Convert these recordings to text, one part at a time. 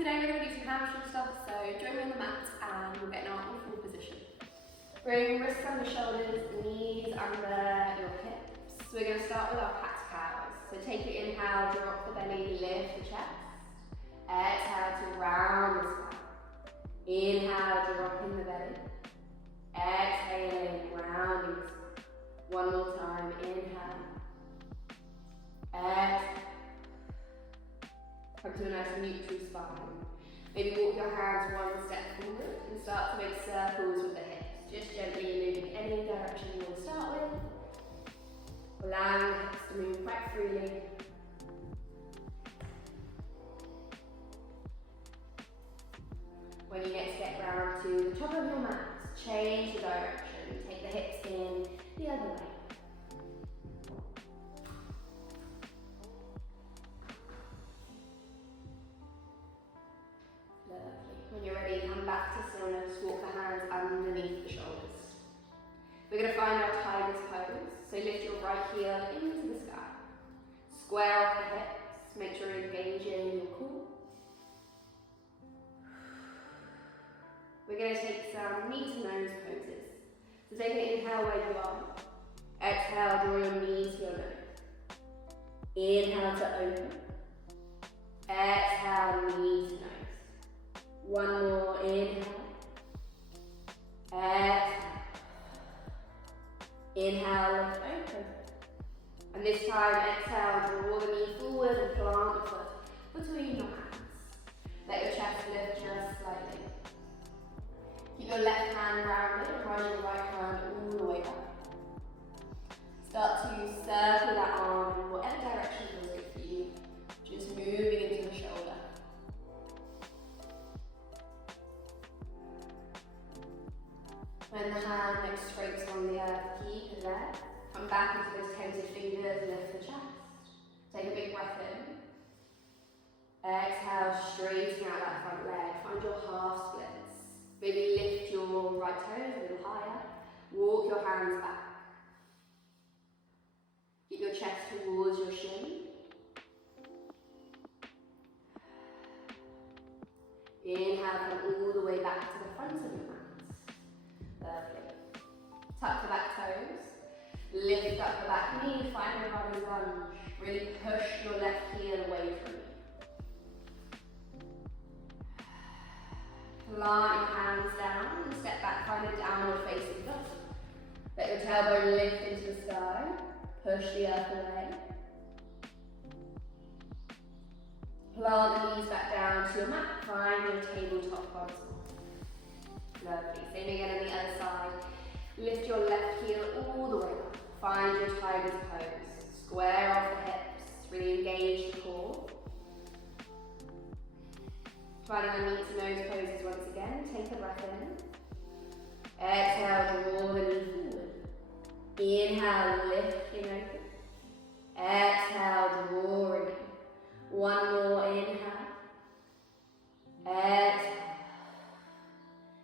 Today we're going to do some hamstring stuff, so join me on the mat and we'll get in our all-four position. Bring wrists under shoulders, knees under your hips. So we're going to start with our cat cows. So take your inhale, drop the belly, lift the chest. Exhale to round the spine. Inhale, dropping the belly. Exhaling, rounding the spine. One more time, inhale. Exhale. Come to a nice neutral spine. Maybe walk your hands one step forward and start to make circles with the hips. Just gently moving any direction you want to start with. Allowing the hips to move quite freely. When you next get round to the top of your mat, change the direction. Take the hips in the other way. When you're ready, come back to stillness, walk the hands underneath the shoulders. We're going to find our tiger's pose, so lift your right heel into the sky. Square off the hips, make sure you're engaging your core. We're going to take some knee to nose poses. So take an inhale where you are. Exhale, draw your knees to your nose. Inhale to open. Exhale, knee to nose. One more, inhale. Exhale. Inhale, lift open. And this time, exhale, draw the knee forward and plant the foot between your hands. Let your chest lift just slightly. Keep your left hand rounded and run your right hand all the way up. Start to circle that arm in whatever direction feels good for you. Just moving into the shoulder. When the hand next straight on the earth, keep it there. Come back into those tented fingers, lift the chest. Take a big breath in. Exhale, straighten out that front leg. Find your half splits. Maybe lift your right toes a little higher. Walk your hands back. Keep your chest towards your shin. Inhale, come all the way back to the front of your mat. Lovely. Tuck the back toes. Lift up the back knee. Find a running lunge. Really push your left heel away from you. Plant your hands down and step back, find a downward facing dog. Let your tailbone lift into the sky. Push the earth away. Plant the knees back down to your mat. Find your tabletop once more. Lovely. Same again on the other side. Lift your left heel all the way up. Find your tiger's pose. Square off the hips. Really engage the core. Finding our knee to nose poses once again. Take a breath in. Exhale, draw the knee forward. Inhale, lifting open. Exhale, drawing in. One more, inhale. Exhale.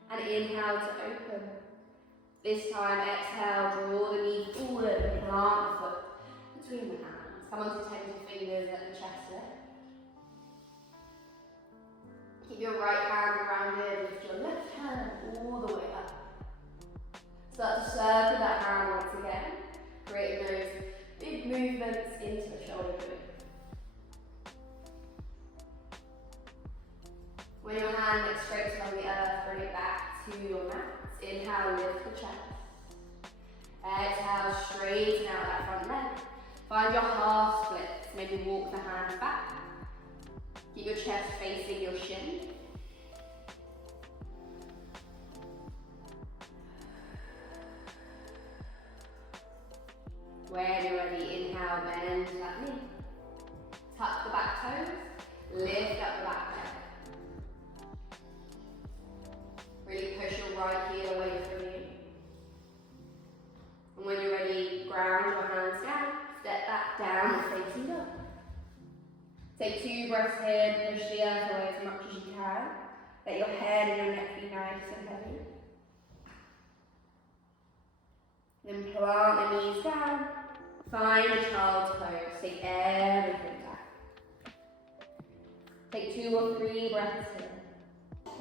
And inhale to open. This time, exhale, draw the knee forward and plant the foot between the hands. Come onto tented fingers at the chest lift. Keep your right hand grounded, lift your left hand all the way up. Start to circle that hand once again, creating those big movements into the shoulder joint. When your hand gets straight along the earth, bring it back to your mat. Inhale, lift the chest. Exhale, straighten out that front leg. Find your half splits. Maybe walk the hands back. Keep your chest facing your shin. When you're ready, inhale, bend that knee. Tuck the back toes. Lift up the back leg. Really push your right heel away from you. And when you're ready, ground your hands down. Step back down, facing up. Take 2 breaths here, push the earth away as much as you can. Let your head and your neck be nice and heavy. Then plant the knees down. Find a child's pose. Take everything back. Take 2 or 3 breaths in.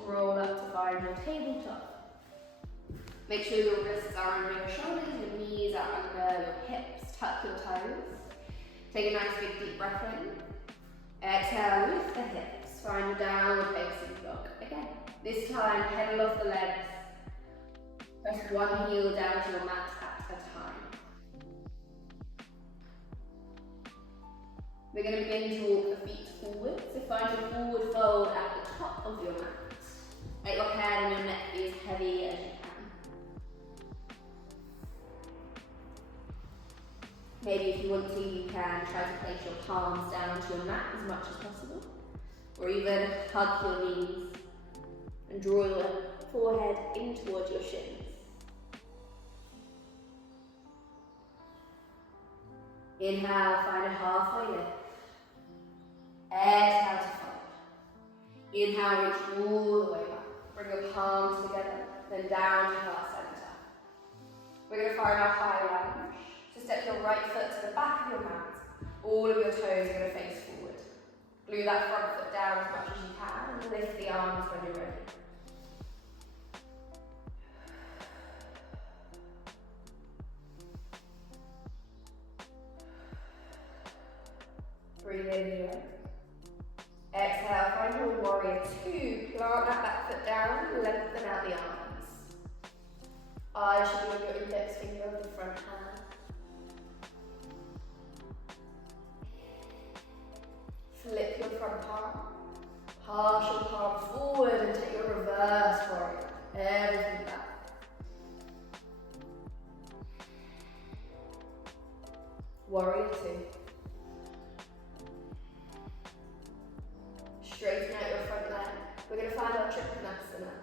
Roll up to find your tabletop. Make sure your wrists are under your shoulders, your knees are under your hips. Tuck your toes. Take a nice big deep breath in. Exhale, lift the hips. Find your downward facing dog. Again, this time pedal off the legs. Press one heel down to your mat at a time. We're going to begin to walk the feet forward. So find your forward fold at the top of your mat. Let your head and your neck be as heavy as you can. Maybe if you want to, you can try to place your palms down to your mat as much as possible. Or even hug your knees and draw your forehead in towards your shins. Inhale, find a halfway lift. Exhale to fold. Inhale, reach all the way back. Bring your palms together, then down to heart center. We're going to find our high lunge. So step your right foot to the back of your mat. All of your toes are going to face forward. Glue that front foot down as much as you can and lift the arms when you're ready. Breathe in here. Exhale, find your warrior 2. Plant that back foot down, lengthen out the arms. Eyes should be on your index finger of the front hand. Flip your front palm. Pass your palm forward and take your reverse warrior. Everything back. Warrior 2. Straighten out your front leg. We're going to find our Trikonasana.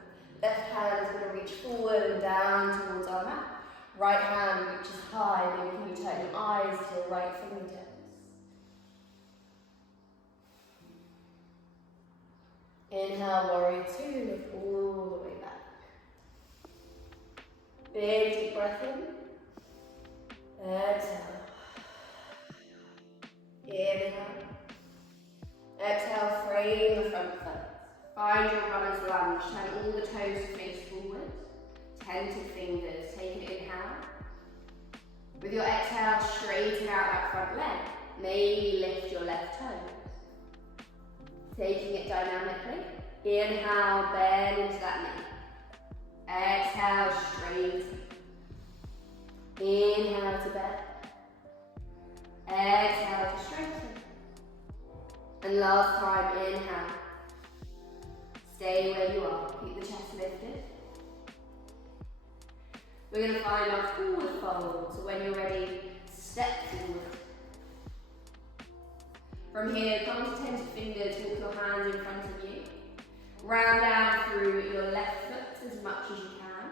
Left hand is going to reach forward and down towards our mat. Right hand reaches high. Maybe you turn your eyes to your right fingertips. Inhale, warrior 2, lift all the way back. Big deep breath in. Exhale. Inhale. Exhale, frame the front foot. Find your runner's lunge. Turn all the toes to face forward. Tented fingers. Take an inhale. With your exhale, straighten out that front leg. Maybe lift your left toes. Taking it dynamically. Inhale, bend into that knee. Exhale, straighten. Inhale to bend. Exhale to straighten. And last time, inhale. Stay where you are. Keep the chest lifted. We're going to find our forward fold. So when you're ready, step forward. From here, come to tented fingers, walk your hands in front of you. Round down through your left foot as much as you can.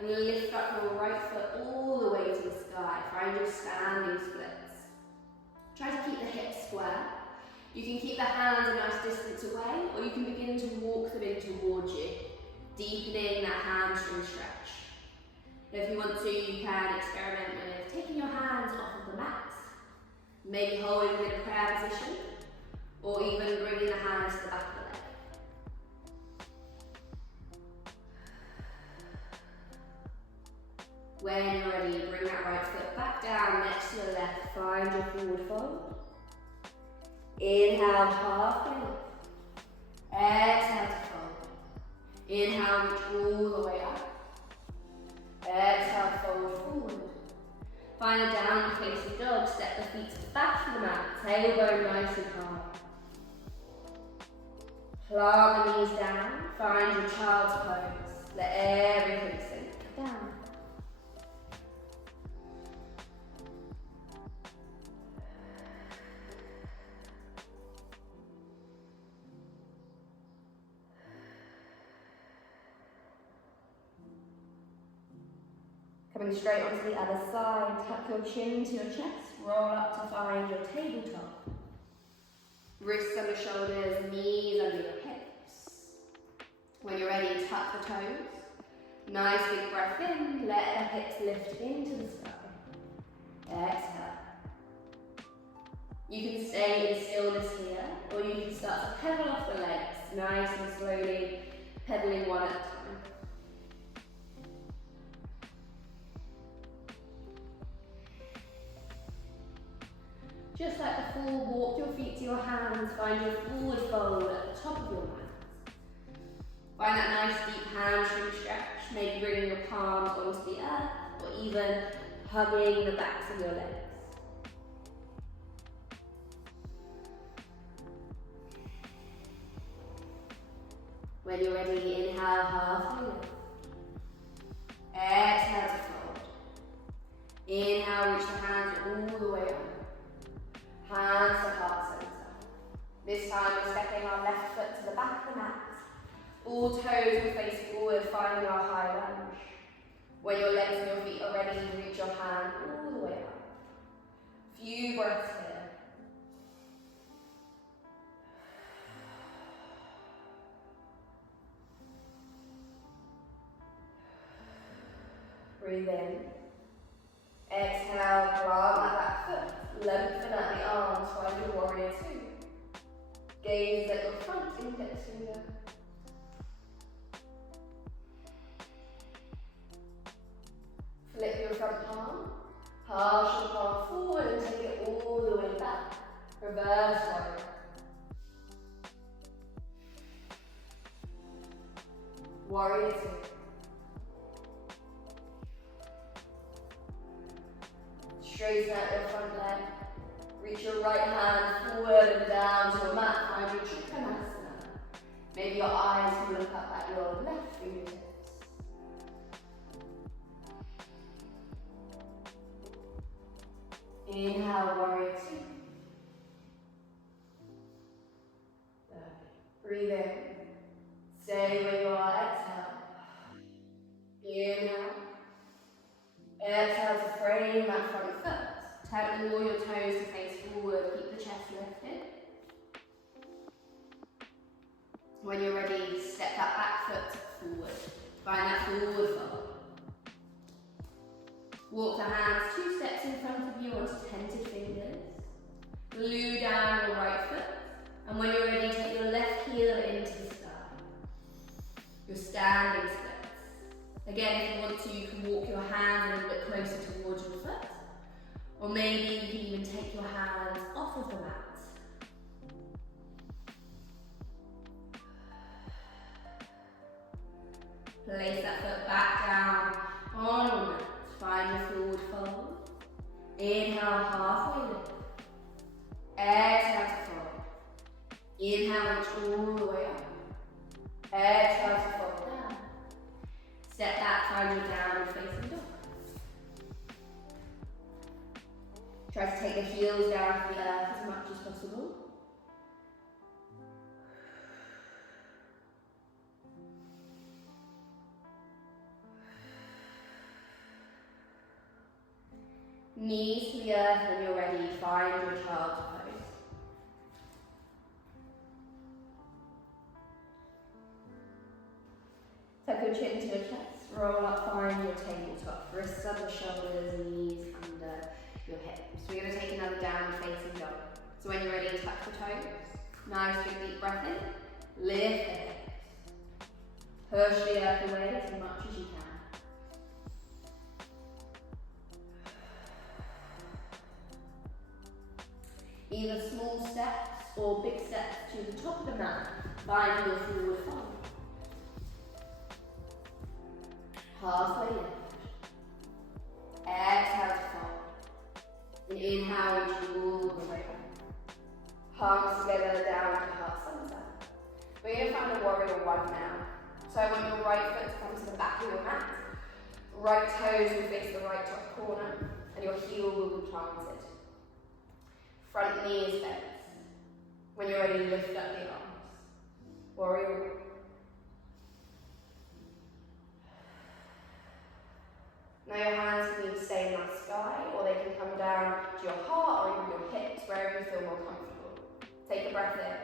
And lift up your right foot all the way to the sky. Find your standing splits. Try to keep the hips square. You can keep the hands a nice distance away, or you can begin to walk them in towards you, deepening that hamstring stretch. If you want to, you can experiment with taking your hands off of the mat, maybe holding them in a prayer position, or even bringing the hands to the back of the leg. When you're ready, bring that right foot back down next to your left. Find your forward fold. Inhale, halfway lift. Exhale to fold. Inhale, reach all the way up. Exhale, fold forward. Find a downward facing dog. Step the feet back to the mat. Tailbone nice and high. Plant the knees down. Find your child's pose. Let everything sink down. Coming straight onto the other side, tuck your chin to your chest, roll up to find your tabletop. Wrists under shoulders, knees under your hips. When you're ready, tuck the toes. Nice big breath in, let the hips lift into the sky. Exhale. You can stay in stillness here, or you can start to pedal off the legs, nice and slowly, pedaling one at a time. Just like before, walk your feet to your hands, find your forward fold at the top of your mat. Find that nice deep hamstring stretch, maybe bringing your palms onto the earth, or even hugging the backs of your legs. When you're ready, inhale, halfway lift. Exhale to fold. Inhale, reach the hands all the way up. Hands to heart center. This time we're stepping our left foot to the back of the mat. All toes will face forward, finding our high lunge. When your legs and your feet are ready, reach your hand all the way up. Few breaths here. Breathe in. Exhale, plant that back foot. Lengthen out the arms, find your warrior two. Gaze at your front index finger. Flip your front palm. Pass your palm forward and take it all the way back. Reverse warrior. Warrior two. Straighten out your front leg. Reach your right hand forward and down to your mat. Find your Trikonasana. Maybe your eyes can look up at your left fingertips. Inhale, warrior two. Breathe in. Stay where you are. Exhale. Inhale. Exhale to frame that front foot. Tuck all your toes to face forward. Keep the chest lifted. When you're ready, step that back foot forward. Find that forward fold. Walk the hands 2 steps in front of you onto tented fingers. Glue down your right foot. And when you're ready, take your left heel into the sky. Your standing splits. Again, if you want to, you can walk your hands a little bit closer towards your foot. Or maybe you can even take your hands off of the mat. Place that foot back down on your mat. Find your forward fold. Inhale, halfway lift. Exhale to fold. Inhale, reach all the way up. Exhale to fold down. Step back, find your downward facing dog. Try to take the heels down to the earth as much as possible. Knees to the earth when you're ready, find your child's pose. Tuck your chin to your chest, roll up, find your tabletop. Wrists under shoulders, knees under your hips. We're going to take another downward facing dog. So when you're ready, tuck the toes. Nice big deep breath in. Lift the hips. Push the earth away as much as you can. Either small steps or big steps to the top of the mat. Find your forward fold. Halfway lift. Exhale to fold. And inhale, reach all the way up. Palms together down to heart center. We're going to find a warrior one now. So I want your right foot to come to the back of your mat. Right toes will face the right top corner, and your heel will be planted. Front knee is bent. When you're ready, lift up the arms. Warrior one. Now your hands can either stay in that sky, or they can come down to your heart or even your hips, wherever you feel more comfortable. Take a breath in.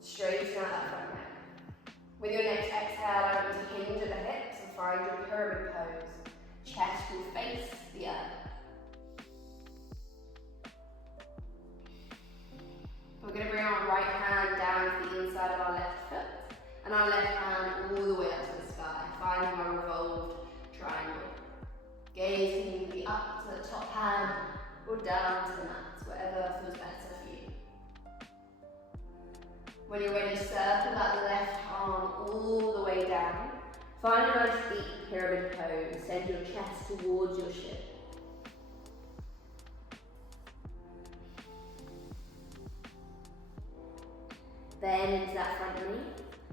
Straighten out that front neck. With your next exhale, I want you to hinge at the hips and find your pyramid pose. Chest will face the earth. And our left hand all the way up to the sky, finding our revolved triangle. Gaze can either be up to the top hand or down to the mat, whatever feels better for you. When you're ready, circle that left arm all the way down. Find a nice deep pyramid pose. Send your chest towards your shin. Bend into that front knee.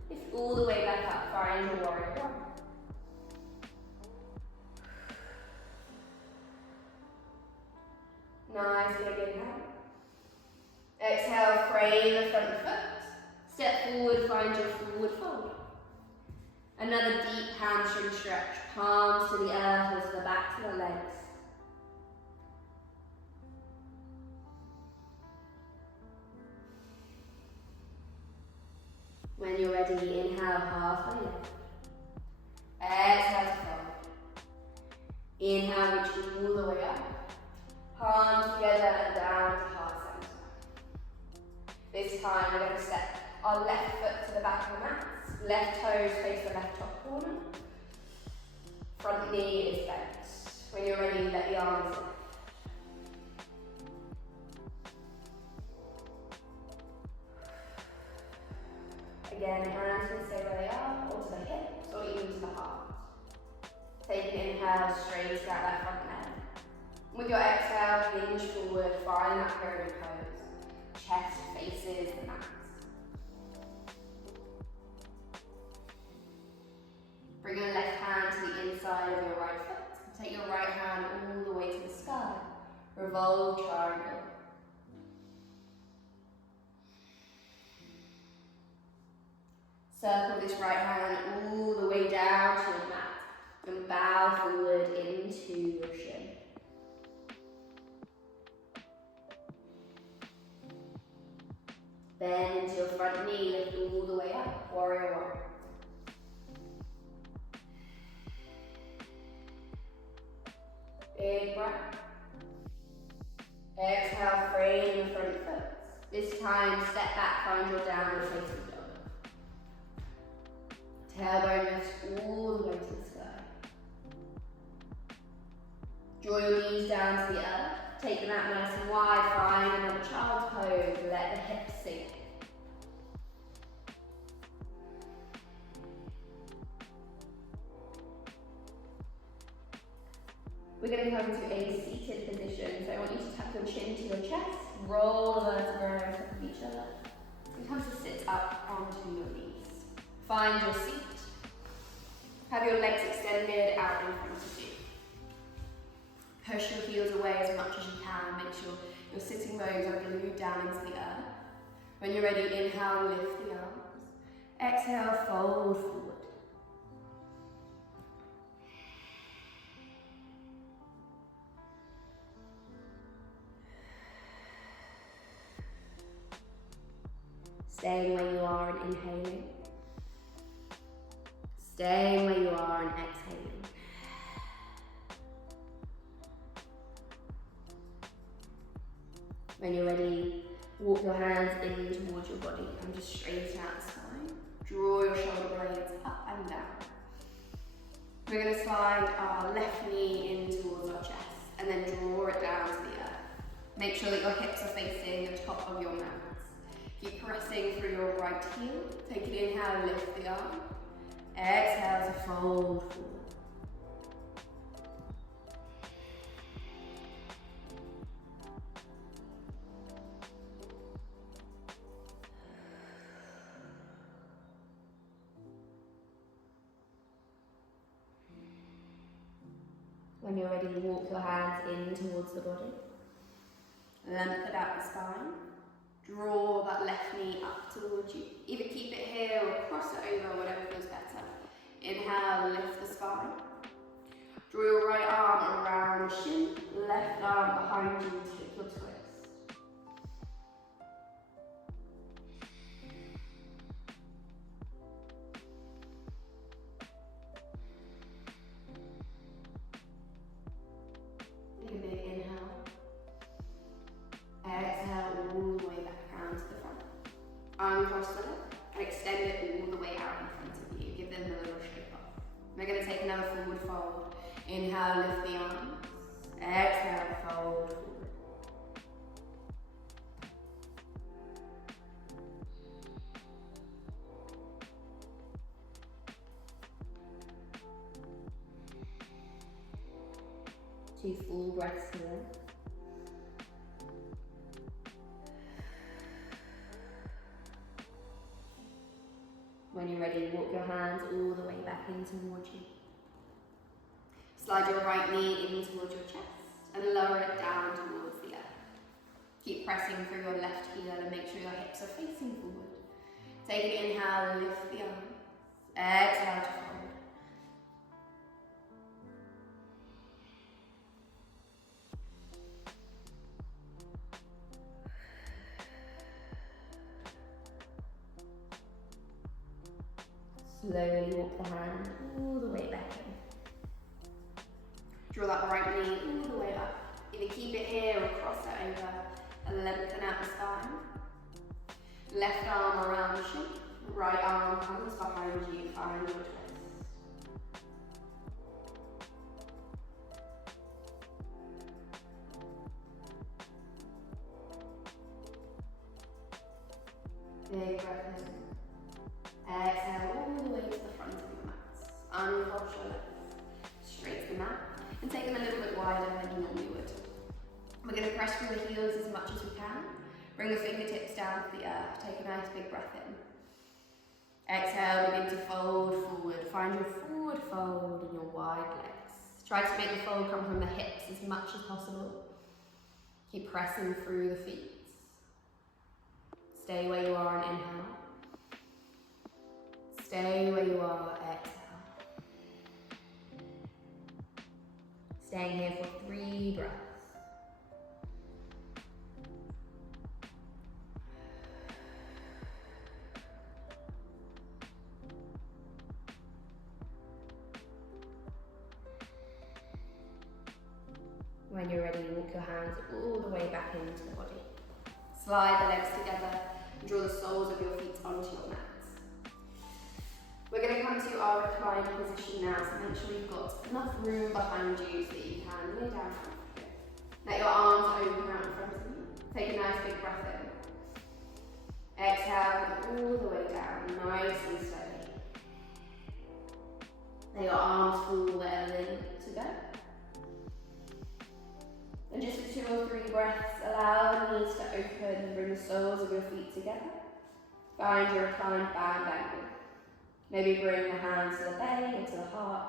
Lift all the way back up. Find your warrior one. Nice big inhale. Exhale, frame the front foot. Step forward, find your forward fold. Another deep hamstring stretch. Palms to the earth or to the backs of the legs. When you're ready, inhale halfway lift. Exhale to fold. Inhale, reach all the way up. Palms together and down to heart center. This time we're going to step our left foot to the back of the mat. Left toes face the left top corner. Front knee is bent. When you're ready, let the arms lift. Again, hands can stay where they are, or to the hips, or even to the heart. Take an inhale, straight out that front leg. With your exhale, hinge forward, find that pyramid pose. Chest faces the mat. Bring your left hand to the inside of your right foot. Take your right hand all the way to the sky. Revolve triangle. Circle this right hand all the way down to your mat and bow forward into your shin. Bend into your front knee, lift all the way up, warrior one. Big breath. Exhale, frame the front foot. This time, step back, find your downward facing dog. Tailbone lifts all the way to the sky. Draw your knees down to the earth. Take them out nice and wide. Find another child's pose. Let the hips sink. We're going to come to a seated position. So I want you to tuck your chin to your chest. Roll the vertebrae on top of each other. And come to sit up onto your knees. Find your seat. Have your legs extended out in front of you. Push your heels away as much as you can. Make sure your sitting bones are glued down into the earth. When you're ready, inhale, lift the arms. Exhale, fold forward. Staying where you are and inhaling. Staying where you are and exhaling. When you're ready, walk your hands in towards your body and just straighten out the spine. Draw your shoulder blades up and down. We're going to slide our left knee in towards our chest and then draw it down to the earth. Make sure that your hips are facing the top of your mat. Keep pressing through your right heel. Take an inhale, lift the arm. Exhale to fold forward. When you're ready, walk your hands in towards the body. Lengthen out the spine. Draw that left knee up towards you. Either keep it here or cross it over, whatever feels better. Inhale, lift the spine. Draw your right arm around the shin, left arm behind you to take your twist. Take a big inhale. Exhale all the way back down to the front. Arm across the leg and extend it all the way out. Inhale, lift the arms. Exhale, fold forward. Two full breaths here. When you're ready, walk your hands all the way back in towards you. Slide your right knee in towards your chest and lower it down towards the earth. Keep pressing through your left heel and make sure your hips are facing forward. Take an inhale, lift the arms. Exhale to fold. Slowly walk the hand all the way back in. Draw that right knee all the way up. Either keep it here or cross it over and lengthen out the spine. Left arm around you, right arm comes behind you, find your twist. Big breath in. Exhale all the way to the front of your mat. Uncross your legs, straighten them out, and take them a little bit wider than you normally would. We're going to press through the heels as much as we can. Bring the fingertips down to the earth. Take a nice big breath in. Exhale, begin to fold forward. Find your forward fold in your wide legs. Try to make the fold come from the hips as much as possible. Keep pressing through the feet. Stay where you are and inhale. Stay where you are, exhale. Staying here for 3 breaths. When you're ready, walk your hands all the way back into the body. Slide the legs together and draw the soles of your feet onto your mat. We're going to come to our reclined position now, so make sure you've got enough room behind you so that you can lay down comfortably. Let your arms open out in front of you. Take a nice big breath in. Exhale, all the way down, nice and steady. Let your arms fall where they're meant to go. And just for 2 or 3 breaths, allow the knees to open and bring the soles of your feet together. Find your reclined band angle. Maybe bring the hands to the belly or to the heart.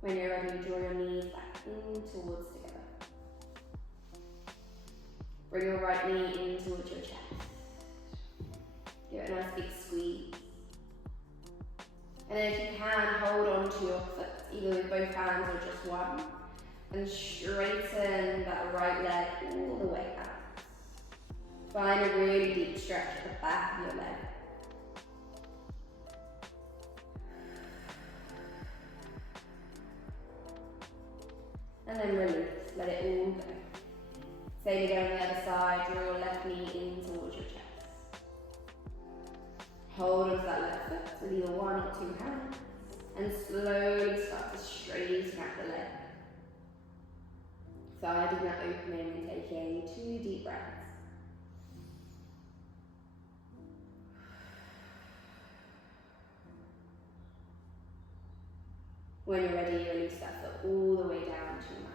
When you're ready, draw your knees back in towards together. Bring your right knee in towards your chest. Give it a nice big squeeze. And then if you can, hold on to your foot, either with both hands or just one. And straighten that right leg all the way out. Find a really deep stretch at the back of your leg. And then release, let it all go. Same again on the other side, draw your left knee in towards your chest. Hold onto that left foot with either 1 or 2 hands and slowly start to straighten out the leg. Finding that opening and taking 2 deep breaths. When you're ready, release that foot all the way down to your mat.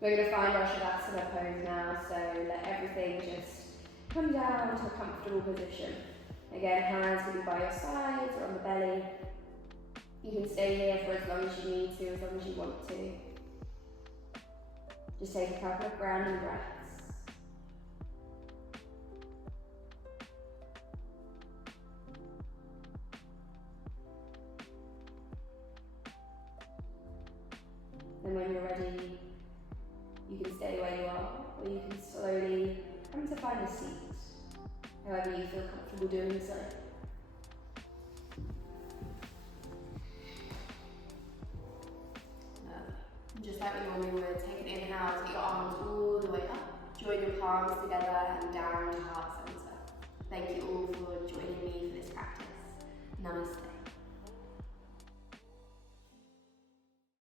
We're going to find our Shavasana pose now, so let everything just come down to a comfortable position. Again, hands will be by your sides or on the belly. You can stay here for as long as you need to, as long as you want to. Just take a couple of grounding breaths. And when you're ready, you can stay where you are, or you can slowly come to find a seat, however you feel comfortable doing so. just like we normally would. Take an inhale, take your arms all the way up. Join your palms together and down to heart center. Thank you all for